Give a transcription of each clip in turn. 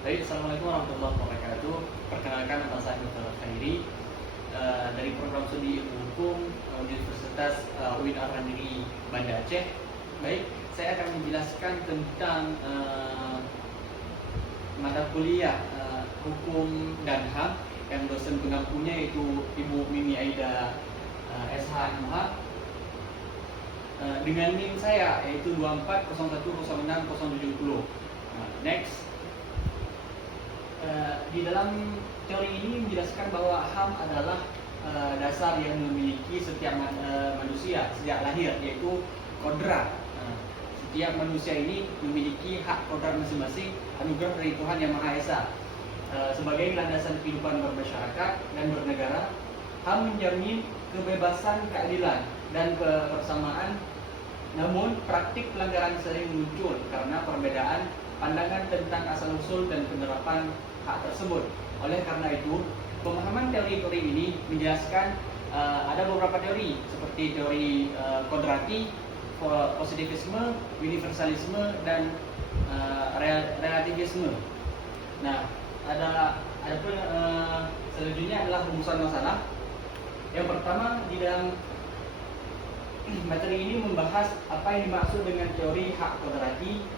Baik, Assalamualaikum warahmatullahi wabarakatuh. Perkenalkan, nama saya Dr. Khairi dari program studi ilmu hukum Universitas UIN Ar-Randiri Banda Aceh. Baik, saya akan menjelaskan tentang mata kuliah hukum dan HAM yang dosen pengampunya yaitu Ibu Mimi Aida SH/MH dengan NIM saya yaitu 240106070. Next. Di dalam teori ini menjelaskan bahwa HAM adalah dasar yang memiliki setiap manusia sejak lahir, yaitu kodrat. Setiap manusia ini memiliki hak kodrat masing-masing, anugerah dari Tuhan Yang Maha Esa. Sebagai landasan kehidupan bermasyarakat dan bernegara, HAM menjamin kebebasan, keadilan, dan kebersamaan. Namun, praktik pelanggaran sering muncul karena perbedaan pandangan tentang asal-usul dan penerapan hak tersebut. Oleh karena itu, pemahaman teori-teori ini menjelaskan ada beberapa teori seperti teori kodrati, positivisme, universalisme, dan relativisme. Nah, selanjutnya adalah rumusan masalah. Yang pertama, di dalam materi ini membahas apa yang dimaksud dengan teori hak kodrati,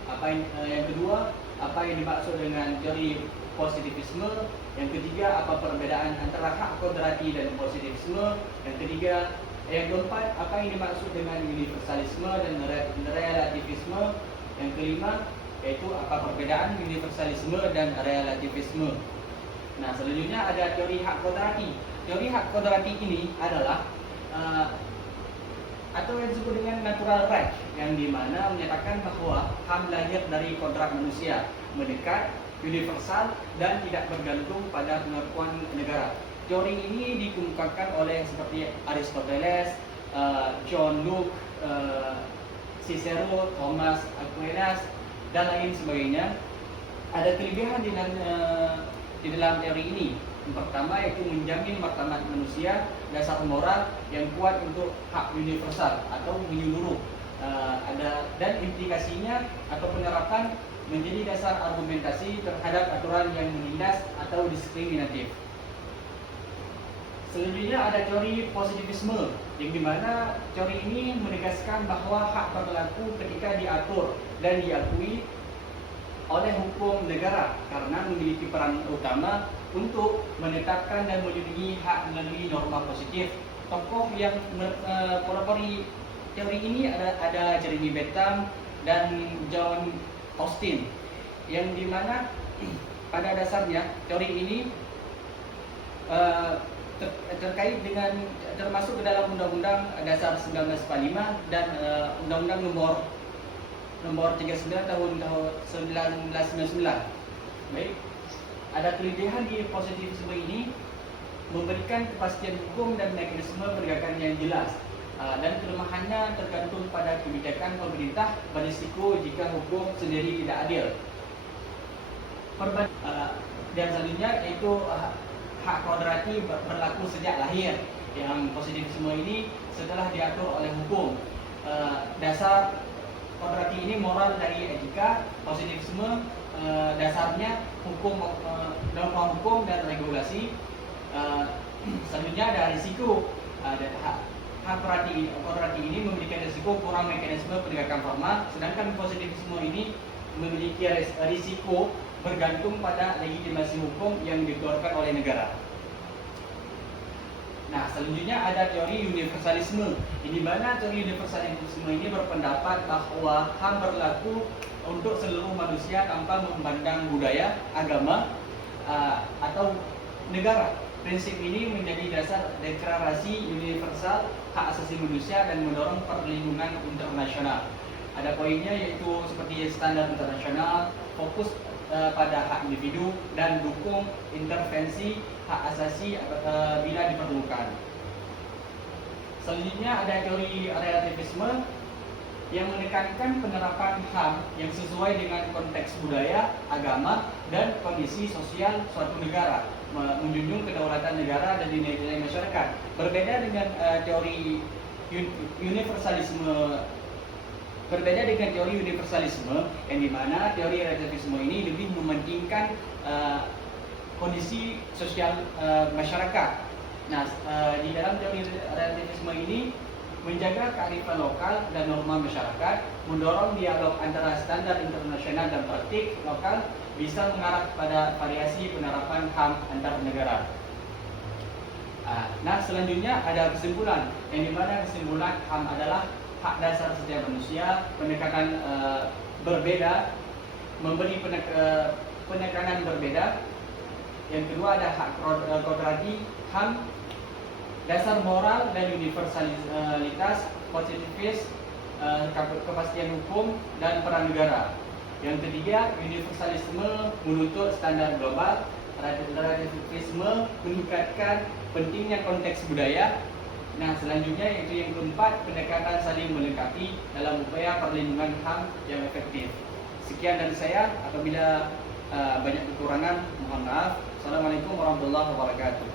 yang kedua apa yang dimaksud dengan teori positivisme, yang ketiga apa perbedaan antara hak kodrati dan positivisme, yang keempat apa yang dimaksud dengan universalisme dan relativisme, yang kelima yaitu apa perbedaan universalisme dan relativisme. Nah, selanjutnya ada teori hak kodrati. Teori hak kodrati ini adalah atau yang disebut dengan natural right, yang dimana menyatakan bahwa HAM lahir dari kodrat manusia, mendekat, universal, dan tidak bergantung pada pengakuan negara. Teori ini dikemukakan oleh seperti Aristoteles, John Locke, Cicero, Thomas Aquinas, dan lain sebagainya. Ada kelebihan di dalam teori ini. Yang pertama yaitu menjamin martabat manusia, dasar moral yang kuat untuk hak universal atau menyeluruh. Dan implikasinya atau penerapan menjadi dasar argumentasi terhadap aturan yang menindas atau diskriminatif. Selanjutnya ada teori positivisme, yang dimana teori ini menegaskan bahwa hak berlaku ketika diatur dan diakui oleh hukum negara karena memiliki peran utama untuk menetapkan dan melindungi hak melalui norma positif. Tokoh yang pelopori teori ini ada Jeremy Bentham dan John Austin, yang dimana pada dasarnya teori ini terkait dengan termasuk ke dalam Undang-Undang Dasar 1945 dan Undang-Undang nomor 39 tahun 1999. Baik. Ada kelebihan di positivisme ini memberikan kepastian hukum dan mekanisme penegakan yang jelas, dan kelemahannya tergantung pada kebijakan pemerintah berisiko jika hukum sendiri tidak adil. Dan selanjutnya yaitu hak kodrati berlaku sejak lahir, yang positivisme ini setelah diatur oleh hukum. Dasar kodrati ini moral dari etika, positivisme dasarnya hukum, norma hukum dan regulasi. Selanjutnya ada risiko. Hak kodrati ini memiliki risiko kurang mekanisme penegakan norma, sedangkan positivisme ini memiliki risiko bergantung pada legitimasi hukum yang dikeluarkan oleh negara. Nah, selanjutnya ada teori universalisme, di mana teori universalisme ini berpendapat bahwa HAM berlaku untuk seluruh manusia tanpa memandang budaya, agama, atau negara. Prinsip ini menjadi dasar deklarasi universal hak asasi manusia dan mendorong perlindungan internasional. Ada poinnya yaitu seperti standar internasional, fokus pada hak individu, dan dukung intervensi hak asasi bila diperlukan. Selanjutnya ada teori relativisme yang menekankan penerapan HAM yang sesuai dengan konteks budaya, agama, dan kondisi sosial suatu negara, menjunjung kedaulatan negara dan nilai-nilai masyarakat. Berbeda dengan teori universalisme Berbeda dengan teori universalisme, yang dimana teori relativisme ini lebih mementingkan kondisi sosial masyarakat. Nah, di dalam teori relativisme ini menjaga kearifan lokal dan norma masyarakat, mendorong dialog antara standar internasional dan praktik lokal, bisa mengarah pada variasi penerapan HAM antar negara. Nah, selanjutnya ada kesimpulan, yang dimana kesimpulan HAM adalah hak dasar setiap manusia, penekanan berbeda, memberi penekanan berbeda. Yang kedua ada hak kodrati, HAM, dasar moral dan universalitas, positivis, kepastian hukum, dan peran negara. Yang ketiga, universalisme menuntut standar global, relativisme meningkatkan pentingnya konteks budaya. Nah, selanjutnya yaitu yang keempat, pendekatan saling melengkapi dalam upaya perlindungan HAM yang efektif. Sekian dari saya, apabila banyak kekurangan mohon maaf. Assalamualaikum warahmatullahi wabarakatuh.